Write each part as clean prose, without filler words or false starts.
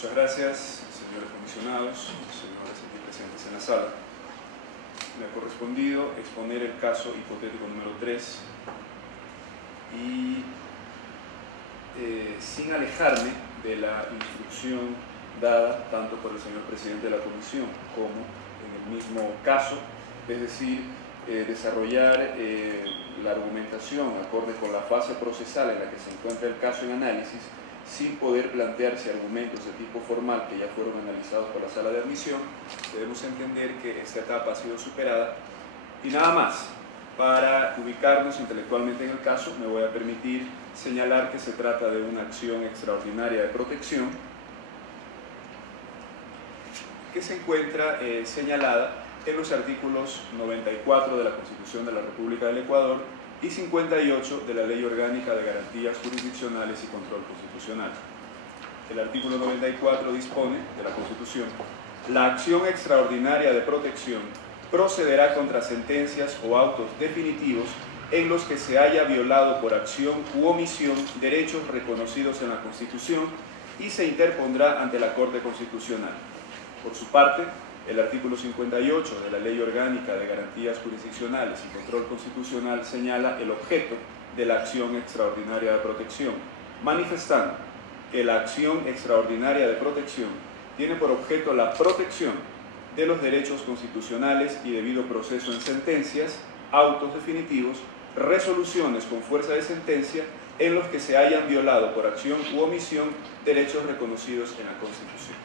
Muchas gracias, señores comisionados, señores aquí presentes en la sala. Me ha correspondido exponer el caso hipotético número 3 y sin alejarme de la instrucción dada tanto por el señor presidente de la comisión como en el mismo caso, es decir, desarrollar la argumentación acorde con la fase procesal en la que se encuentra el caso en análisis, sin poder plantearse argumentos de tipo formal que ya fueron analizados por la sala de admisión. Debemos entender que esta etapa ha sido superada y nada más. Para ubicarnos intelectualmente en el caso, me voy a permitir señalar que se trata de una acción extraordinaria de protección que se encuentra señalada en los artículos 94 de la Constitución de la República del Ecuador y 58 de la Ley Orgánica de Garantías Jurisdiccionales y Control Constitucional. El artículo 94 dispone de la Constitución: la acción extraordinaria de protección procederá contra sentencias o autos definitivos en los que se haya violado por acción u omisión derechos reconocidos en la Constitución y se interpondrá ante la Corte Constitucional. Por su parte, el artículo 58 de la Ley Orgánica de Garantías Jurisdiccionales y Control Constitucional señala el objeto de la acción extraordinaria de protección, manifestando que la acción extraordinaria de protección tiene por objeto la protección de los derechos constitucionales y debido proceso en sentencias, autos definitivos, resoluciones con fuerza de sentencia en los que se hayan violado por acción u omisión derechos reconocidos en la Constitución.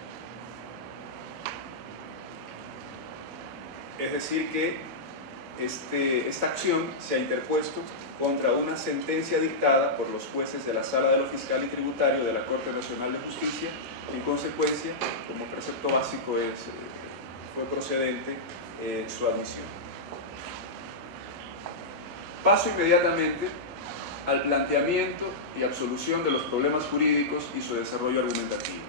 Es decir que esta acción se ha interpuesto contra una sentencia dictada por los jueces de la Sala de lo Fiscal y Tributario de la Corte Nacional de Justicia. En consecuencia, como precepto básico, fue procedente su admisión. Paso inmediatamente al planteamiento y absolución de los problemas jurídicos y su desarrollo argumentativo.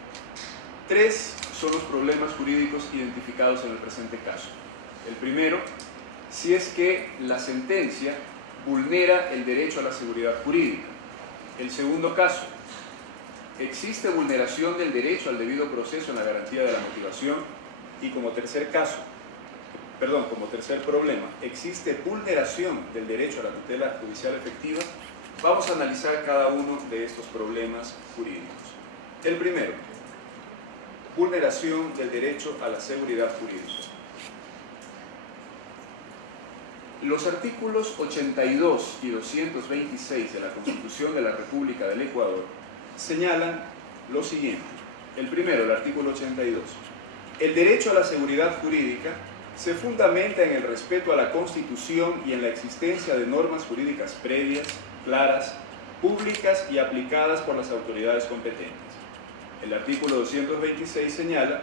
3 son los problemas jurídicos identificados en el presente caso. El primero, si es que la sentencia vulnera el derecho a la seguridad jurídica. El segundo caso, existe vulneración del derecho al debido proceso en la garantía de la motivación. Y como tercer problema, existe vulneración del derecho a la tutela judicial efectiva. Vamos a analizar cada uno de estos problemas jurídicos. El primero, vulneración del derecho a la seguridad jurídica. Los artículos 82 y 226 de la Constitución de la República del Ecuador señalan lo siguiente. El primero, el artículo 82. El derecho a la seguridad jurídica se fundamenta en el respeto a la Constitución y en la existencia de normas jurídicas previas, claras, públicas y aplicadas por las autoridades competentes. El artículo 226 señala: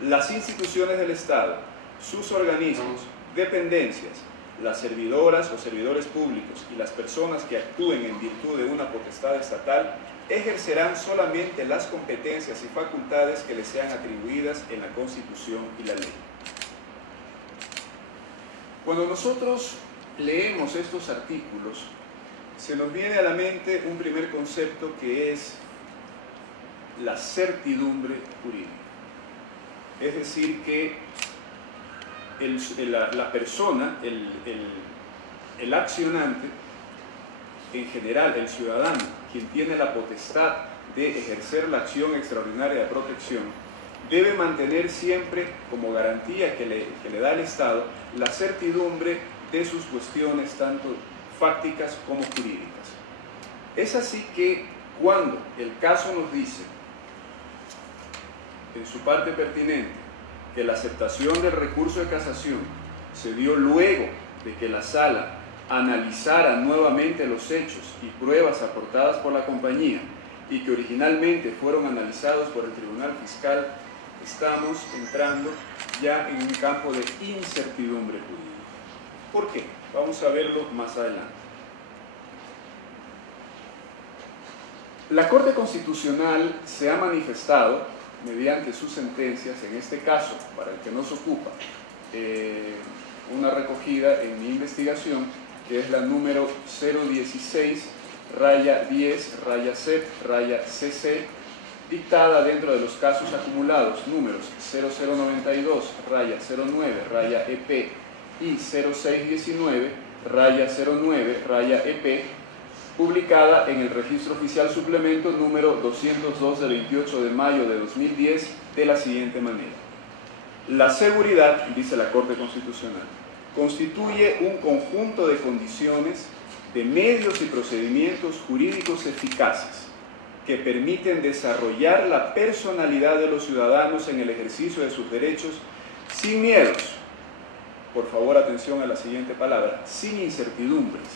las instituciones del Estado, sus organismos, dependencias, las servidoras o servidores públicos y las personas que actúen en virtud de una potestad estatal ejercerán solamente las competencias y facultades que les sean atribuidas en la Constitución y la ley. Cuando nosotros leemos estos artículos, se nos viene a la mente un primer concepto, que es la certidumbre jurídica. Es decir, que la persona, el accionante, en general el ciudadano, quien tiene la potestad de ejercer la acción extraordinaria de protección, debe mantener siempre como garantía que le da el Estado la certidumbre de sus cuestiones tanto fácticas como jurídicas. Es así que cuando el caso nos dice, en su parte pertinente, que la aceptación del recurso de casación se dio luego de que la sala analizara nuevamente los hechos y pruebas aportadas por la compañía y que originalmente fueron analizados por el Tribunal Fiscal, estamos entrando ya en un campo de incertidumbre jurídica. ¿Por qué? Vamos a verlo más adelante. La Corte Constitucional se ha manifestado mediante sus sentencias, en este caso, para el que nos ocupa, una recogida en mi investigación, que es la número 016-10-CC dictada dentro de los casos acumulados números 0092-09-EP y 0619-09-EP, publicada en el Registro Oficial Suplemento número 202 de 28 de mayo de 2010 de la siguiente manera. La seguridad, dice la Corte Constitucional, constituye un conjunto de condiciones, de medios y procedimientos jurídicos eficaces que permiten desarrollar la personalidad de los ciudadanos en el ejercicio de sus derechos sin miedos. Por favor, atención a la siguiente palabra: sin incertidumbres,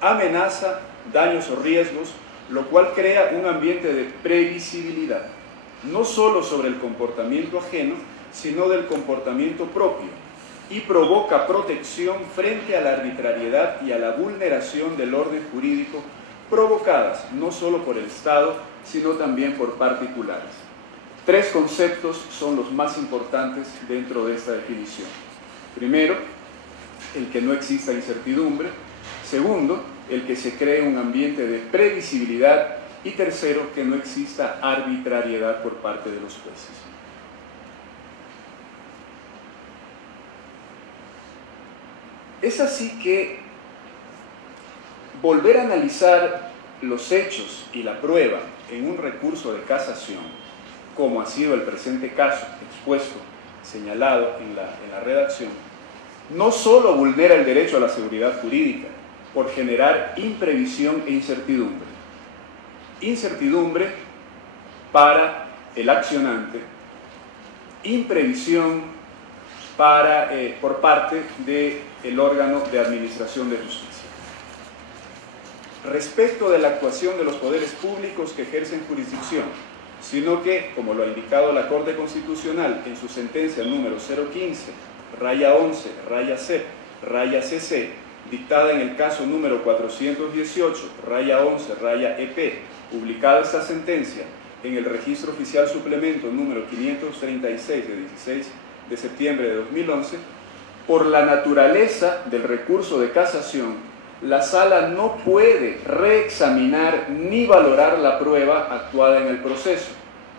amenaza, daños o riesgos, lo cual crea un ambiente de previsibilidad, no solo sobre el comportamiento ajeno, sino del comportamiento propio, y provoca protección frente a la arbitrariedad y a la vulneración del orden jurídico provocadas no solo por el Estado, sino también por particulares. Tres conceptos son los más importantes dentro de esta definición. Primero, el que no exista incertidumbre. Segundo, el que se cree un ambiente de previsibilidad. Y tercero, que no exista arbitrariedad por parte de los jueces. Es así que volver a analizar los hechos y la prueba en un recurso de casación, como ha sido el presente caso expuesto, señalado en la redacción, no solo vulnera el derecho a la seguridad jurídica por generar imprevisión e incertidumbre. Incertidumbre para el accionante, imprevisión por parte del órgano de administración de justicia. Respecto de la actuación de los poderes públicos que ejercen jurisdicción, sino que, como lo ha indicado la Corte Constitucional en su sentencia número 015-11-CEP-CC, dictada en el caso número 418-11-EP, publicada esta sentencia en el Registro Oficial Suplemento número 536 de 16 de septiembre de 2011, por la naturaleza del recurso de casación, la Sala no puede reexaminar ni valorar la prueba actuada en el proceso.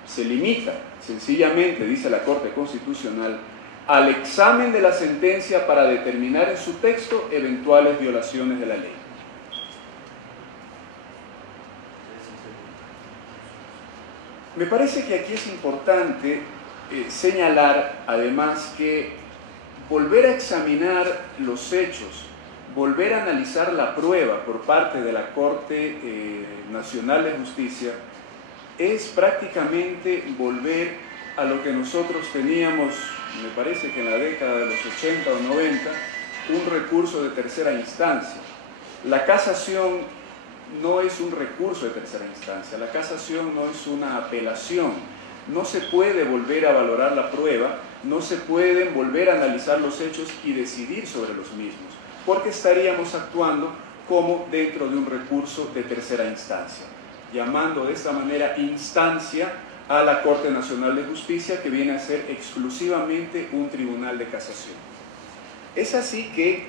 Se limita, sencillamente, dice la Corte Constitucional, al examen de la sentencia para determinar en su texto eventuales violaciones de la ley. Me parece que aquí es importante señalar, además, que volver a examinar los hechos, volver a analizar la prueba por parte de la Corte Nacional de Justicia es prácticamente volver a lo que nosotros teníamos, me parece que en la década de los 80 o 90, un recurso de tercera instancia. La casación no es un recurso de tercera instancia, la casación no es una apelación, no se puede volver a valorar la prueba, no se pueden volver a analizar los hechos y decidir sobre los mismos, porque estaríamos actuando como dentro de un recurso de tercera instancia, llamando de esta manera instancia a la Corte Nacional de Justicia, que viene a ser exclusivamente un tribunal de casación. Es así que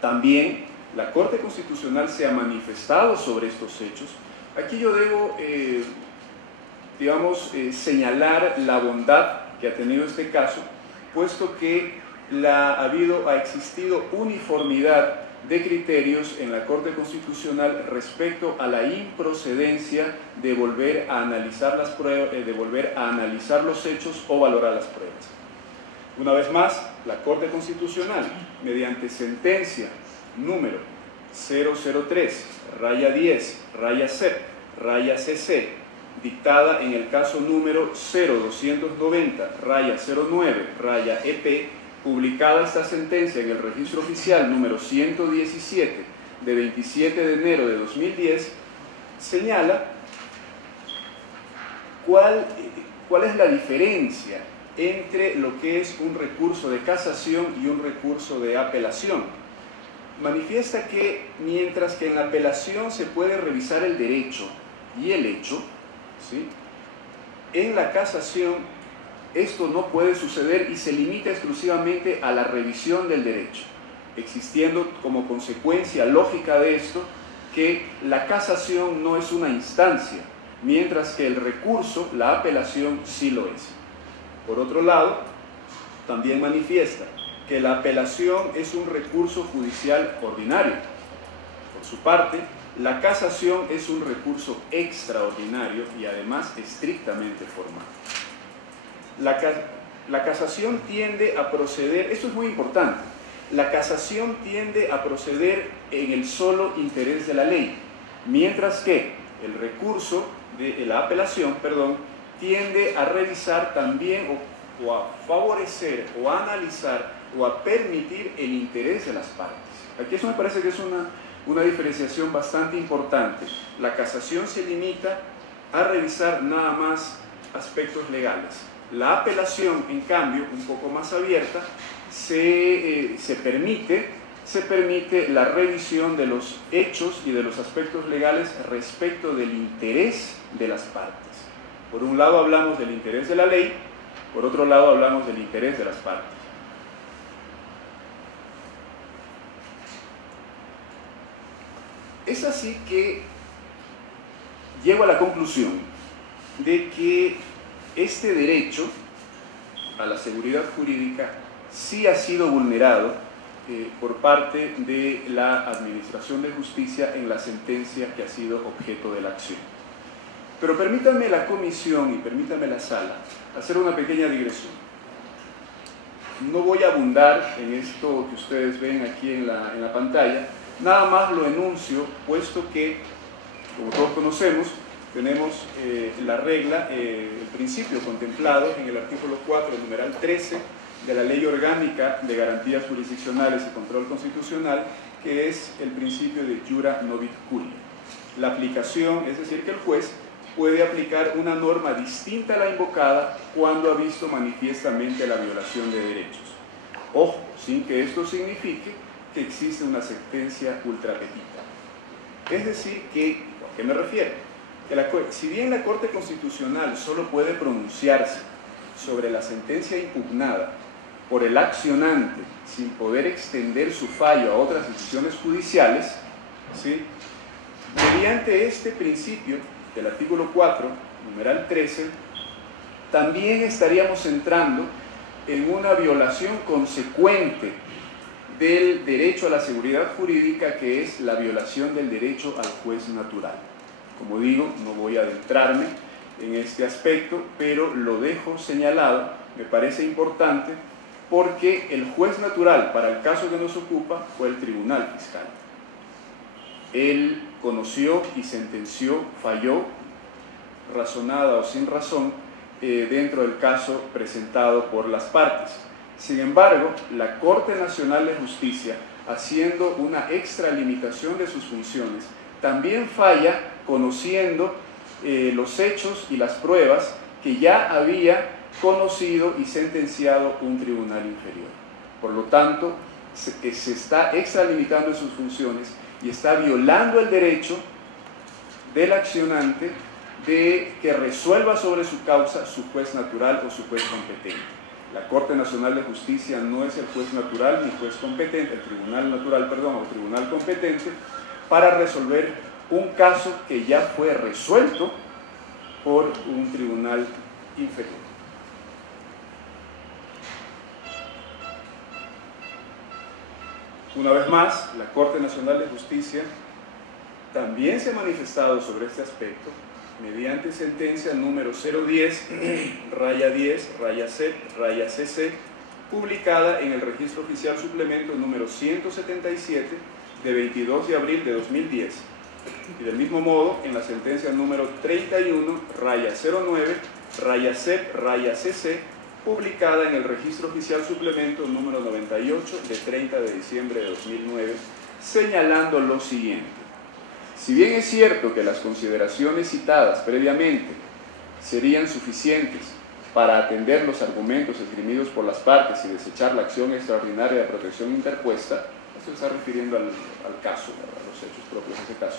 también la Corte Constitucional se ha manifestado sobre estos hechos. Aquí yo debo, señalar la bondad que ha tenido este caso, puesto que ha existido uniformidad de criterios en la Corte Constitucional respecto a la improcedencia de volver a analizar las pruebas, de volver a analizar los hechos o valorar las pruebas. Una vez más, la Corte Constitucional, mediante sentencia número 003-10-CEP-CC, dictada en el caso número 0290-09-EP, publicada esta sentencia en el Registro Oficial número 117 de 27 de enero de 2010, señala cuál es la diferencia entre lo que es un recurso de casación y un recurso de apelación. Manifiesta que mientras que en la apelación se puede revisar el derecho y el hecho, ¿sí?, en la casación esto no puede suceder y se limita exclusivamente a la revisión del derecho, existiendo como consecuencia lógica de esto que la casación no es una instancia, mientras que el recurso, la apelación, sí lo es. Por otro lado, también manifiesta que la apelación es un recurso judicial ordinario. Por su parte, la casación es un recurso extraordinario y además estrictamente formal. La casación tiende a proceder, esto es muy importante, la casación tiende a proceder en el solo interés de la ley, mientras que el recurso de la apelación, tiende a revisar también o a favorecer o a analizar o a permitir el interés de las partes. Aquí eso me parece que es una diferenciación bastante importante. La casación se limita a revisar nada más aspectos legales. La apelación, en cambio, un poco más abierta, se permite la revisión de los hechos y de los aspectos legales respecto del interés de las partes. Por un lado hablamos del interés de la ley, por otro lado hablamos del interés de las partes. Es así que llego a la conclusión de que este derecho a la seguridad jurídica sí ha sido vulnerado por parte de la Administración de Justicia en la sentencia que ha sido objeto de la acción. Pero permítame la comisión y permítame la sala hacer una pequeña digresión. No voy a abundar en esto que ustedes ven aquí en la pantalla, nada más lo enuncio, puesto que, como todos conocemos, tenemos la regla, el principio contemplado en el artículo 4, numeral 13, de la Ley Orgánica de Garantías Jurisdiccionales y Control Constitucional, que es el principio de iura novit curia. La aplicación, es decir, que el juez puede aplicar una norma distinta a la invocada cuando ha visto manifiestamente la violación de derechos. Ojo, sin que esto signifique que existe una sentencia ultra petita. Es decir, que, ¿a qué me refiero? Que si bien la Corte Constitucional solo puede pronunciarse sobre la sentencia impugnada por el accionante sin poder extender su fallo a otras decisiones judiciales, ¿sí?, mediante este principio del artículo 4, numeral 13, también estaríamos entrando en una violación consecuente del derecho a la seguridad jurídica, que es la violación del derecho al juez natural. Como digo, no voy a adentrarme en este aspecto, pero lo dejo señalado, me parece importante, porque el juez natural para el caso que nos ocupa fue el Tribunal Fiscal. Él conoció y sentenció, falló, razonada o sin razón, dentro del caso presentado por las partes. Sin embargo, la Corte Nacional de Justicia, haciendo una extralimitación de sus funciones, también falla conociendo los hechos y las pruebas que ya había conocido y sentenciado un tribunal inferior. Por lo tanto, se está extralimitando en sus funciones y está violando el derecho del accionante de que resuelva sobre su causa su juez natural o su juez competente. La Corte Nacional de Justicia no es el juez natural ni juez competente, el tribunal natural, o tribunal competente, para resolver un caso que ya fue resuelto por un tribunal inferior. Una vez más, la Corte Nacional de Justicia también se ha manifestado sobre este aspecto mediante sentencia número 010-10-CC, publicada en el Registro Oficial Suplemento número 177 de 22 de abril de 2010, y del mismo modo en la sentencia número 31-09-CEP-CC, publicada en el Registro Oficial Suplemento número 98 de 30 de diciembre de 2009, señalando lo siguiente. Si bien es cierto que las consideraciones citadas previamente serían suficientes para atender los argumentos esgrimidos por las partes y desechar la acción extraordinaria de protección interpuesta, esto se está refiriendo al caso, a los hechos propios de ese caso,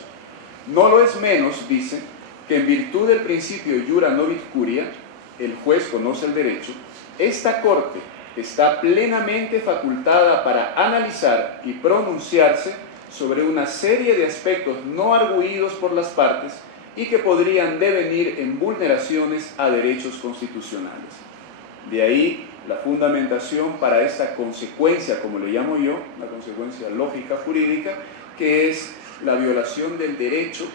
no lo es menos, dice, que en virtud del principio iura novit curia, el juez conoce el derecho, esta Corte está plenamente facultada para analizar y pronunciarse sobre una serie de aspectos no arguidos por las partes y que podrían devenir en vulneraciones a derechos constitucionales. De ahí la fundamentación para esta consecuencia, como le llamo yo, una consecuencia lógica jurídica, que es la violación del derecho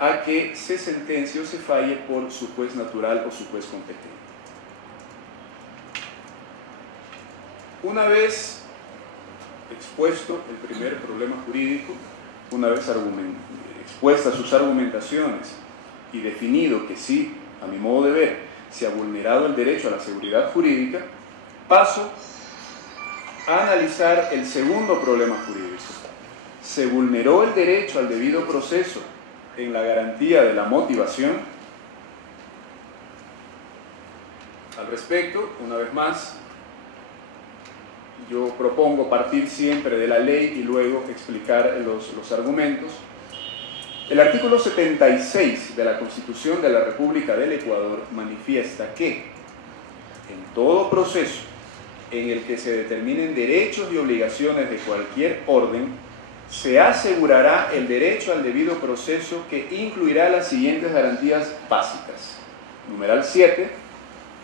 a que se sentencie o se falle por su juez natural o su juez competente. Una vez expuesto el primer problema jurídico, una vez expuestas sus argumentaciones y definido que sí, a mi modo de ver, se ha vulnerado el derecho a la seguridad jurídica, paso a analizar el segundo problema jurídico. ¿Se vulneró el derecho al debido proceso en la garantía de la motivación? Al respecto, una vez más, yo propongo partir siempre de la ley y luego explicar los argumentos. El artículo 76 de la Constitución de la República del Ecuador manifiesta que en todo proceso en el que se determinen derechos y obligaciones de cualquier orden, se asegurará el derecho al debido proceso que incluirá las siguientes garantías básicas. Numeral 7.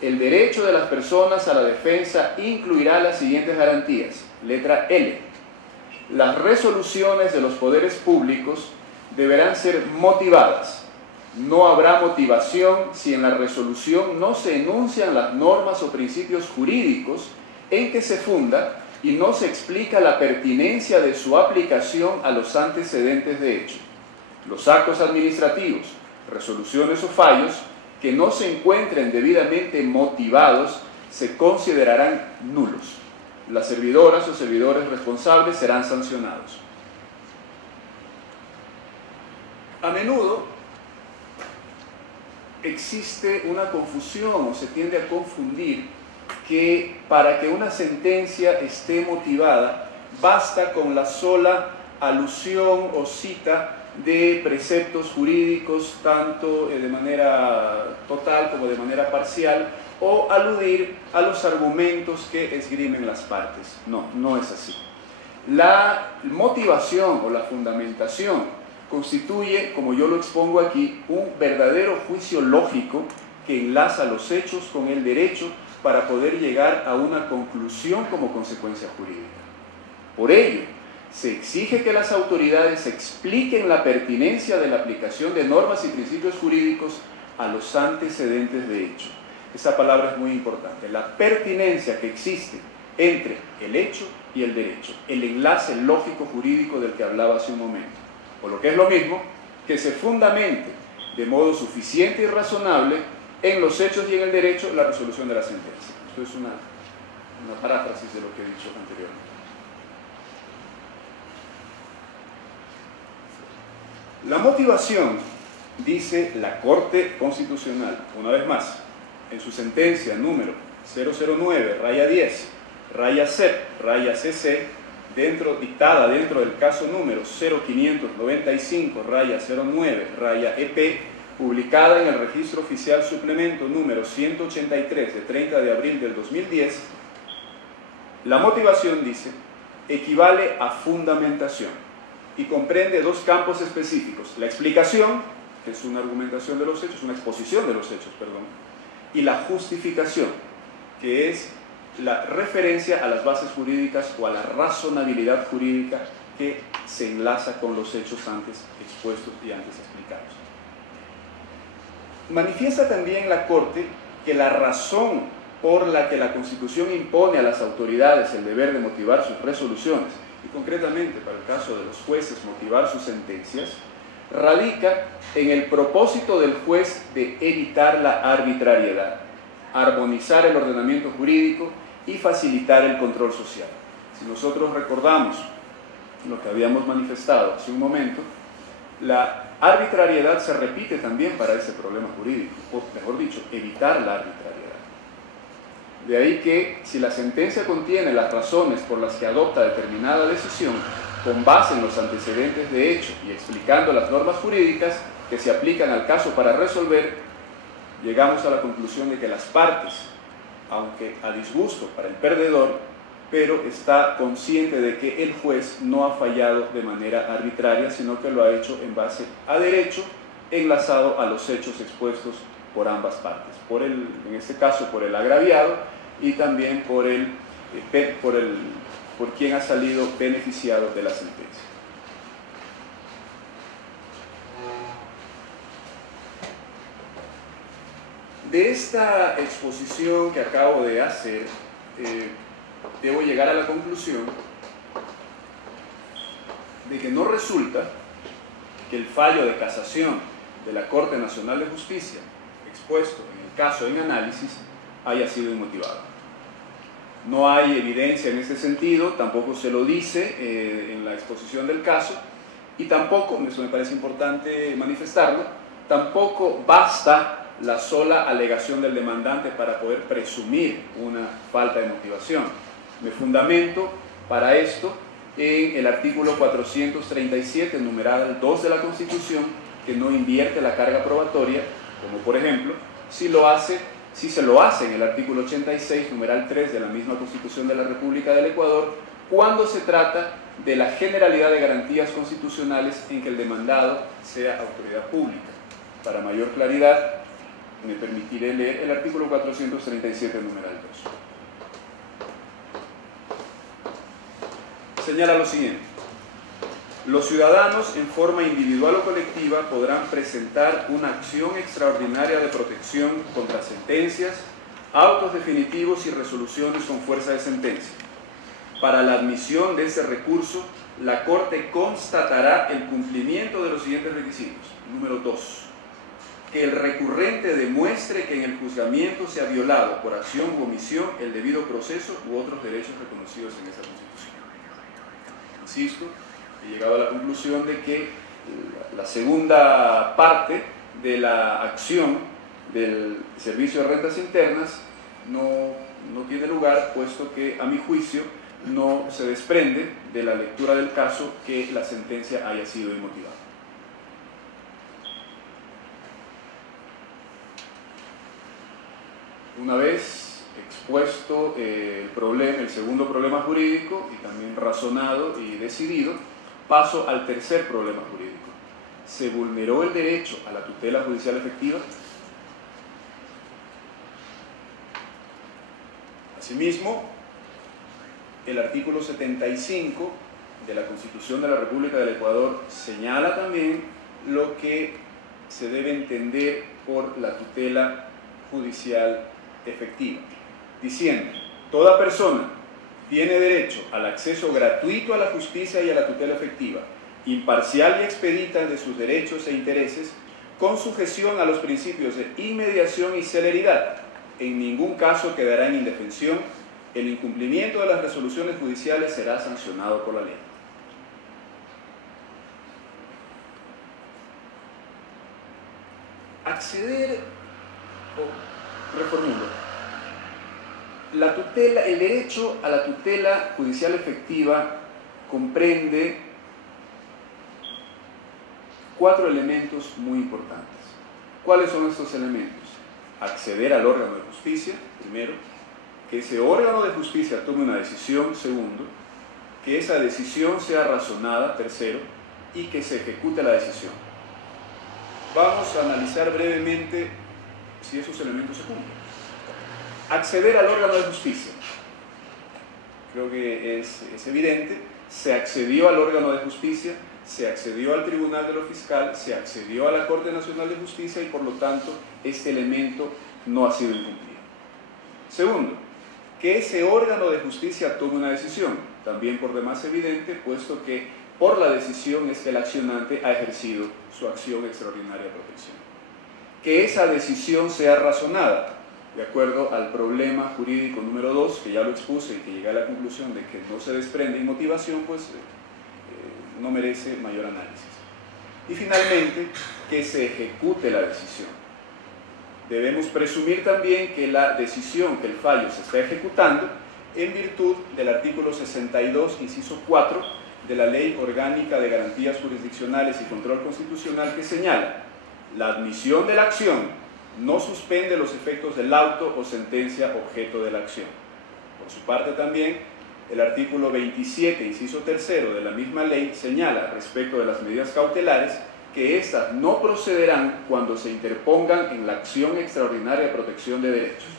El derecho de las personas a la defensa incluirá las siguientes garantías. Letra L. Las resoluciones de los poderes públicos deberán ser motivadas. No habrá motivación si en la resolución no se enuncian las normas o principios jurídicos en que se funda y no se explica la pertinencia de su aplicación a los antecedentes de hecho. Los actos administrativos, resoluciones o fallos que no se encuentren debidamente motivados se considerarán nulos. Las servidoras o servidores responsables serán sancionados. A menudo existe una confusión o se tiende a confundir que para que una sentencia esté motivada basta con la sola alusión o cita de preceptos jurídicos, tanto de manera total como de manera parcial, o aludir a los argumentos que esgrimen las partes. No, no es así. La motivación o la fundamentación constituye, como yo lo expongo aquí, un verdadero juicio lógico que enlaza los hechos con el derecho para poder llegar a una conclusión como consecuencia jurídica. Por ello, se exige que las autoridades expliquen la pertinencia de la aplicación de normas y principios jurídicos a los antecedentes de hecho. Esa palabra es muy importante. La pertinencia que existe entre el hecho y el derecho, el enlace lógico jurídico del que hablaba hace un momento. O lo que es lo mismo, que se fundamente de modo suficiente y razonable en los hechos y en el derecho la resolución de la sentencia. Esto es una paráfrasis de lo que he dicho anteriormente. La motivación, dice la Corte Constitucional, una vez más, en su sentencia número 009-10-CEP-CC, dictada dentro del caso número 0595-09-EP, publicada en el Registro Oficial Suplemento número 183 de 30 de abril del 2010, la motivación, dice, equivale a fundamentación y comprende dos campos específicos: la explicación, que es una argumentación de los hechos, una exposición de los hechos, perdón, y la justificación, que es la referencia a las bases jurídicas o a la razonabilidad jurídica que se enlaza con los hechos antes expuestos y antes explicados. Manifiesta también la Corte que la razón por la que la Constitución impone a las autoridades el deber de motivar sus resoluciones, y concretamente para el caso de los jueces motivar sus sentencias, radica en el propósito del juez de evitar la arbitrariedad, armonizar el ordenamiento jurídico y facilitar el control social. Si nosotros recordamos lo que habíamos manifestado hace un momento, la arbitrariedad se repite también para ese problema jurídico, o mejor dicho, evitar la arbitrariedad. De ahí que si la sentencia contiene las razones por las que adopta determinada decisión, con base en los antecedentes de hecho y explicando las normas jurídicas que se aplican al caso para resolver, llegamos a la conclusión de que las partes, aunque a disgusto para el perdedor, pero está consciente de que el juez no ha fallado de manera arbitraria, sino que lo ha hecho en base a derecho, enlazado a los hechos expuestos por ambas partes, en este caso por el agraviado y también por quien ha salido beneficiado de la sentencia. De esta exposición que acabo de hacer, debo llegar a la conclusión de que no resulta que el fallo de casación de la Corte Nacional de Justicia, expuesto en el caso en análisis, haya sido inmotivado. No hay evidencia en este sentido, tampoco se lo dice en la exposición del caso, y tampoco, eso me parece importante manifestarlo, tampoco basta la sola alegación del demandante para poder presumir una falta de motivación. Me fundamento para esto en el artículo 437, numeral 2 de la Constitución, que no invierte la carga probatoria, como por ejemplo, si se lo hace en el artículo 86, numeral 3 de la misma Constitución de la República del Ecuador, cuando se trata de la generalidad de garantías constitucionales en que el demandado sea autoridad pública. Para mayor claridad, me permitiré leer el artículo 437, numeral 2. Señala lo siguiente: los ciudadanos en forma individual o colectiva podrán presentar una acción extraordinaria de protección contra sentencias, autos definitivos y resoluciones con fuerza de sentencia. Para la admisión de ese recurso, la Corte constatará el cumplimiento de los siguientes requisitos. Número 2. Que el recurrente demuestre que en el juzgamiento se ha violado por acción u omisión el debido proceso u otros derechos reconocidos en esa Constitución. Insisto, he llegado a la conclusión de que la segunda parte de la acción del Servicio de Rentas Internas no tiene lugar, puesto que, a mi juicio, no se desprende de la lectura del caso que la sentencia haya sido inmotivada. Una vez expuesto el segundo problema jurídico y también razonado y decidido, paso al tercer problema jurídico. ¿Se vulneró el derecho a la tutela judicial efectiva? Asimismo, el artículo 75 de la Constitución de la República del Ecuador señala también lo que se debe entender por la tutela judicial efectiva, diciendo: toda persona tiene derecho al acceso gratuito a la justicia y a la tutela efectiva, imparcial y expedita de sus derechos e intereses, con sujeción a los principios de inmediación y celeridad. En ningún caso quedará en indefensión. El incumplimiento de las resoluciones judiciales será sancionado por la ley. Acceder, reformulo, el derecho a la tutela judicial efectiva comprende 4 elementos muy importantes. ¿Cuáles son estos elementos? Acceder al órgano de justicia, primero; que ese órgano de justicia tome una decisión, segundo; que esa decisión sea razonada, tercero; y que se ejecute la decisión. Vamos a analizar brevemente si esos elementos se cumplen. Acceder al órgano de justicia. Creo que es evidente. Se accedió al órgano de justicia, se accedió al Tribunal de lo Fiscal, se accedió a la Corte Nacional de Justicia y por lo tanto este elemento no ha sido incumplido. Segundo, que ese órgano de justicia tome una decisión, también por demás evidente, puesto que por la decisión es que el accionante ha ejercido su acción extraordinaria de protección. Que esa decisión sea razonada, de acuerdo al problema jurídico número 2, que ya lo expuse y que llegué a la conclusión de que no se desprende inmotivación, pues no merece mayor análisis. Y finalmente, que se ejecute la decisión. Debemos presumir también que la decisión, que el fallo se está ejecutando en virtud del artículo 62, inciso 4 de la Ley Orgánica de Garantías Jurisdiccionales y Control Constitucional, que señala: la admisión de la acción no suspende los efectos del auto o sentencia objeto de la acción. Por su parte también, el artículo 27, inciso 3 de la misma ley señala respecto de las medidas cautelares que éstas no procederán cuando se interpongan en la acción extraordinaria de protección de derechos.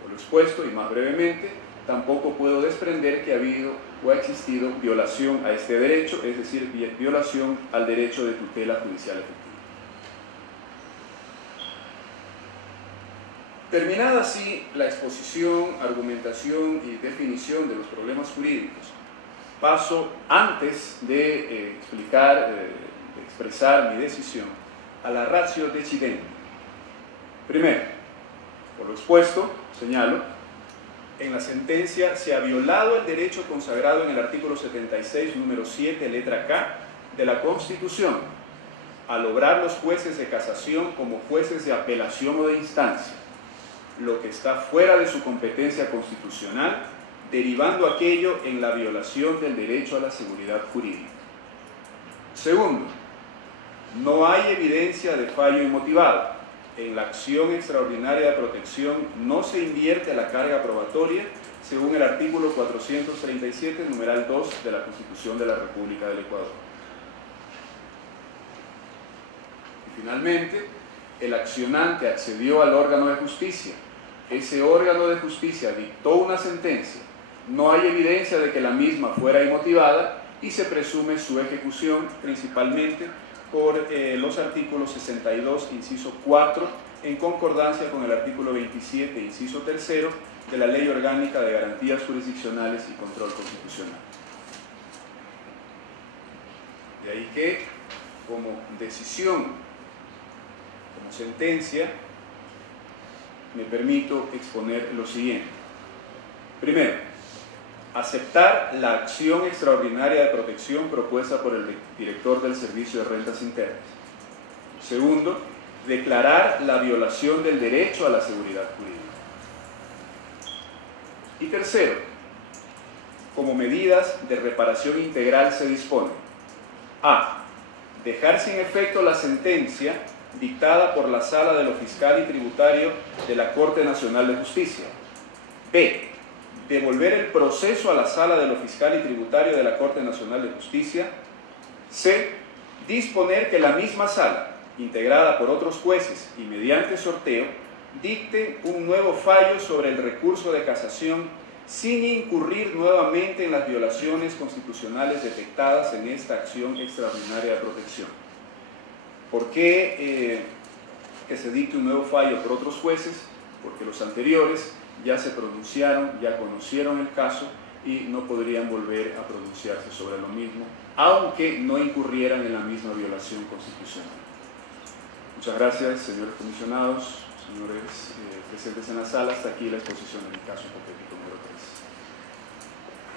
Por lo expuesto, y más brevemente, tampoco puedo desprender que ha habido o ha existido violación a este derecho, es decir, violación al derecho de tutela judicial efectiva. Terminada así la exposición, argumentación y definición de los problemas jurídicos, paso, antes de expresar mi decisión, a la ratio decidendi. Primero, por lo expuesto, señalo, en la sentencia se ha violado el derecho consagrado en el artículo 76, número 7, letra K, de la Constitución, al obrar los jueces de casación como jueces de apelación o de instancia, lo que está fuera de su competencia constitucional, derivando aquello en la violación del derecho a la seguridad jurídica. Segundo, no hay evidencia de fallo inmotivado. En la acción extraordinaria de protección no se invierte la carga probatoria según el artículo 437, numeral 2 de la Constitución de la República del Ecuador. Y finalmente, el accionante accedió al órgano de justicia. Ese órgano de justicia dictó una sentencia. No hay evidencia de que la misma fuera inmotivada y se presume su ejecución principalmente por los artículos 62, inciso 4, en concordancia con el artículo 27, inciso 3 de la Ley Orgánica de Garantías Jurisdiccionales y Control Constitucional. De ahí que, como decisión, como sentencia, me permito exponer lo siguiente. Primero, aceptar la acción extraordinaria de protección propuesta por el director del Servicio de Rentas Internas. Segundo, declarar la violación del derecho a la seguridad jurídica. Y tercero, como medidas de reparación integral se dispone: a. Dejar sin efecto la sentencia dictada por la Sala de lo Fiscal y Tributario de la Corte Nacional de Justicia. B. Devolver el proceso a la Sala de lo Fiscal y Tributario de la Corte Nacional de Justicia. C. Disponer que la misma Sala, integrada por otros jueces y mediante sorteo, dicte un nuevo fallo sobre el recurso de casación sin incurrir nuevamente en las violaciones constitucionales detectadas en esta acción extraordinaria de protección. ¿Por qué que se dicte un nuevo fallo por otros jueces? Porque los anteriores ya se pronunciaron, ya conocieron el caso y no podrían volver a pronunciarse sobre lo mismo, aunque no incurrieran en la misma violación constitucional. Muchas gracias, señores comisionados, señores presentes en la sala. Hasta aquí la exposición de mi caso hipotético número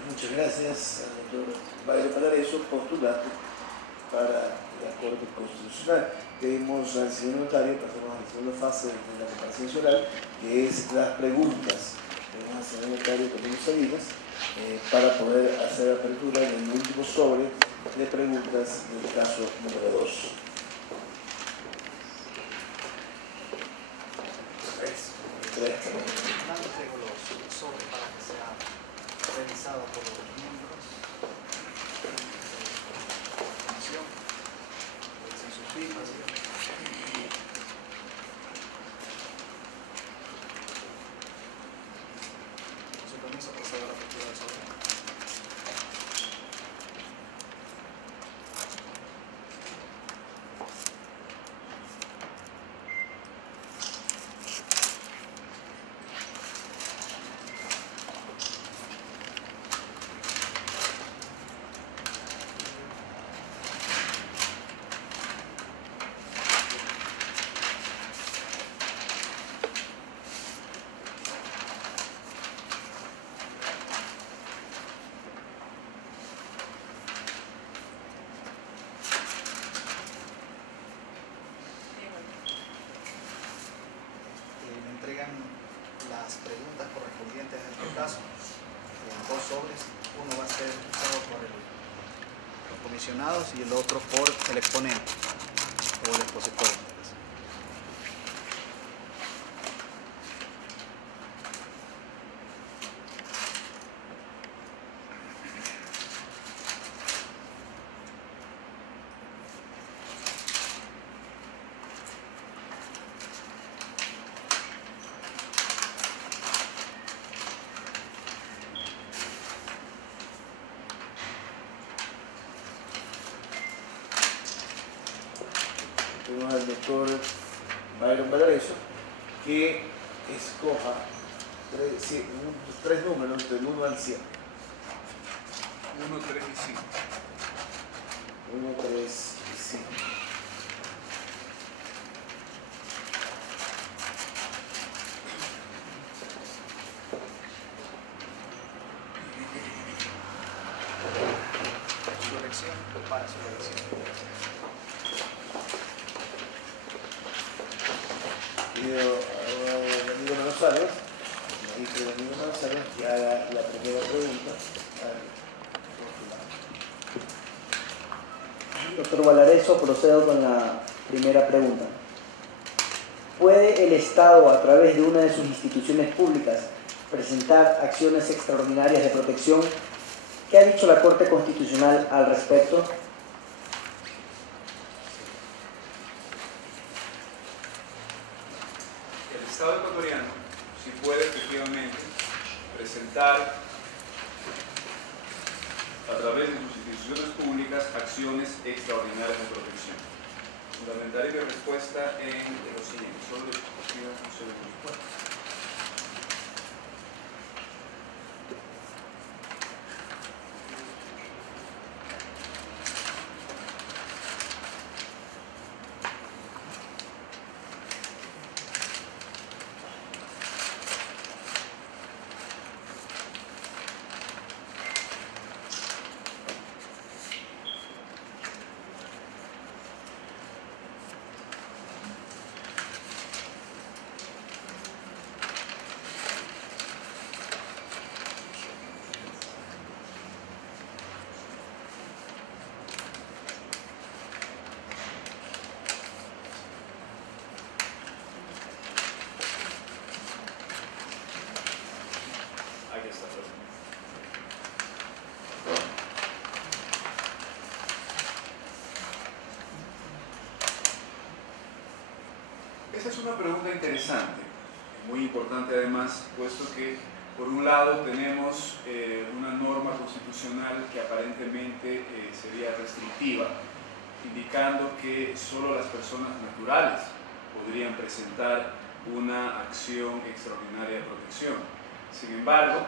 3. Muchas gracias, doctor. Vale, para eso postulante para la Corte Constitucional. Pedimos al señor notario, pasamos a la segunda fase de la comparecencia oral, que es las preguntas. Pedimos al señor notario Camilo Salinas para poder hacer apertura en el último sobre de preguntas del caso número 2. Traigo los sobres para que sea revisado por los miembros de la comisión, sin sus firmas. Con su permiso, procedo a la apertura del sobre. Entregan las preguntas correspondientes a este caso en dos sobres. Uno va a ser usado por los comisionados y el otro por el exponente o el expositor. doctor Byron Valareso, que escoja tres números del 1 al 100. 1, 3 y 5. 1, 3 y 5. Su elección, para su elección. Pido al amigo Manizales, que haga la primera pregunta al postulante. Doctor Valareso, procedo con la primera pregunta. ¿Puede el Estado, a través de una de sus instituciones públicas, presentar acciones extraordinarias de protección? ¿Qué ha dicho la Corte Constitucional al respecto? El Estado ecuatoriano sí puede efectivamente presentar a través de sus instituciones públicas acciones extraordinarias de protección. Fundamental mi respuesta en lo siguiente, solo les pido un segundo. Aquí está. Esa es una pregunta interesante, muy importante además, puesto que por un lado tenemos una norma constitucional que aparentemente sería restrictiva, indicando que solo las personas naturales podrían presentar una acción extraordinaria de protección. Sin embargo,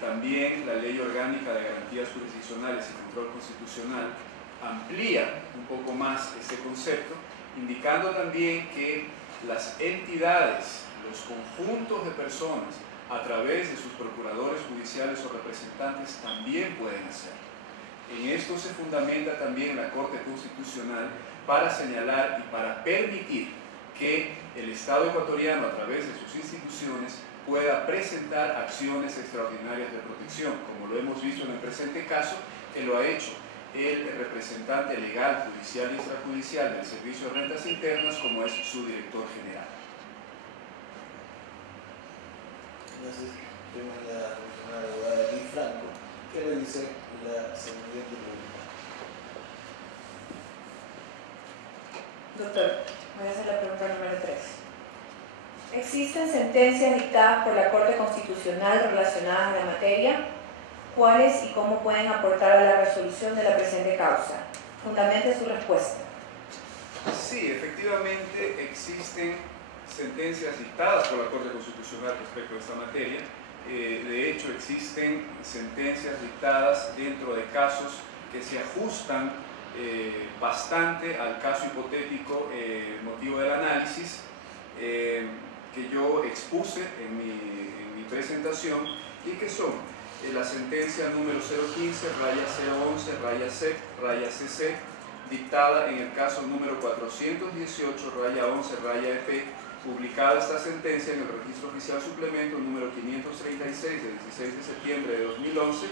también la Ley Orgánica de Garantías Jurisdiccionales y Control Constitucional amplía un poco más este concepto, indicando también que las entidades, los conjuntos de personas, a través de sus procuradores judiciales o representantes, también pueden hacerlo. En esto se fundamenta también la Corte Constitucional para señalar y para permitir que el Estado ecuatoriano, a través de sus instituciones, pueda presentar acciones extraordinarias de protección, como lo hemos visto en el presente caso, que lo ha hecho el representante legal, judicial y extrajudicial del Servicio de Rentas Internas, como es su director general. Entonces, tenemos la abogada Liz Franco. ¿Qué le dice la seguridad pública? Doctor, voy a hacer la pregunta número 3. ¿Existen sentencias dictadas por la Corte Constitucional relacionadas a la materia? ¿Cuáles y cómo pueden aportar a la resolución de la presente causa? Fundamente su respuesta. Sí, efectivamente existen sentencias dictadas por la Corte Constitucional respecto a esta materia. De hecho, existen sentencias dictadas dentro de casos que se ajustan bastante al caso hipotético motivo del análisis que yo expuse en mi presentación, y que son la sentencia número 015-011-CEC, dictada en el caso número 418-11-EP, publicada esta sentencia en el Registro Oficial Suplemento número 536 de 16 de septiembre de 2011,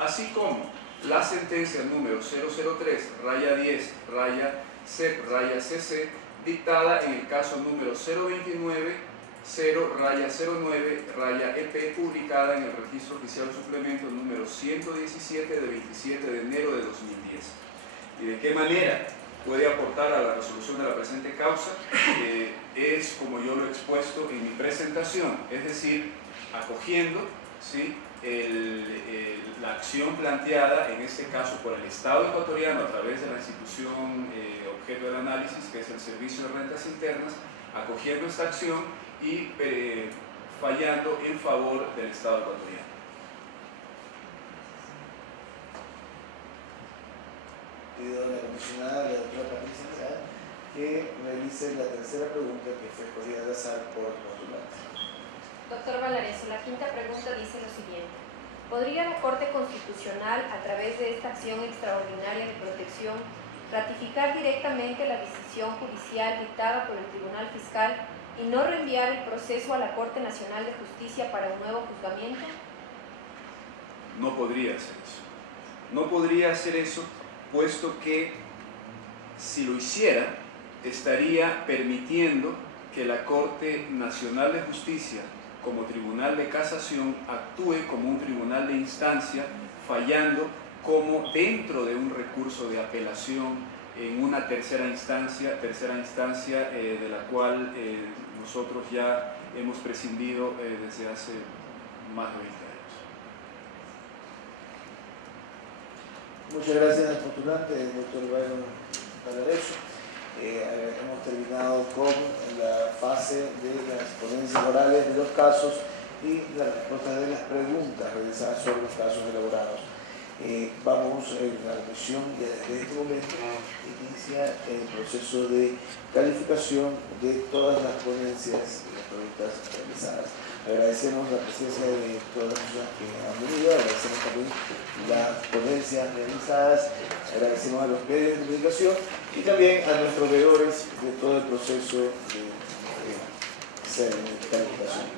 así como la sentencia número 003-10-CEC-CC, dictada en el caso número 029-0-09-EP, publicada en el Registro Oficial Suplemento número 117 de 27 de enero de 2010. ¿Y de qué manera puede aportar a la resolución de la presente causa? Es como yo lo he expuesto en mi presentación, es decir, acogiendo ¿sí? La acción planteada, en este caso por el Estado ecuatoriano a través de la institución objeto del análisis, que es el Servicio de Rentas Internas, acogiendo esta acción y fallando en favor del Estado ecuatoriano. Pido a la comisionada, la doctora Patricia Sáenz, que realice la tercera pregunta que fue escogida al azar por el postulante. Doctor Valareso, la quinta pregunta dice lo siguiente. ¿Podría la Corte Constitucional, a través de esta acción extraordinaria de protección, ratificar directamente la decisión judicial dictada por el Tribunal Fiscal y no reenviar el proceso a la Corte Nacional de Justicia para un nuevo juzgamiento? No podría hacer eso. No podría hacer eso, puesto que si lo hiciera, estaría permitiendo que la Corte Nacional de Justicia, como tribunal de casación, actúe como un tribunal de instancia, fallando como dentro de un recurso de apelación en una tercera instancia de la cual nosotros ya hemos prescindido desde hace más de 20 años. Muchas gracias al postulante, doctor Byron Valareso. Hemos terminado con la fase de las ponencias orales de los casos y la respuesta de las preguntas realizadas sobre los casos elaborados. Vamos a la comisión y desde este momento inicia el proceso de calificación de todas las ponencias y las preguntas realizadas. Agradecemos la presencia de todas las personas que han venido, agradecemos también las ponencias realizadas, agradecemos a los medios de comunicación y también a los proveedores de todo el proceso de calificación.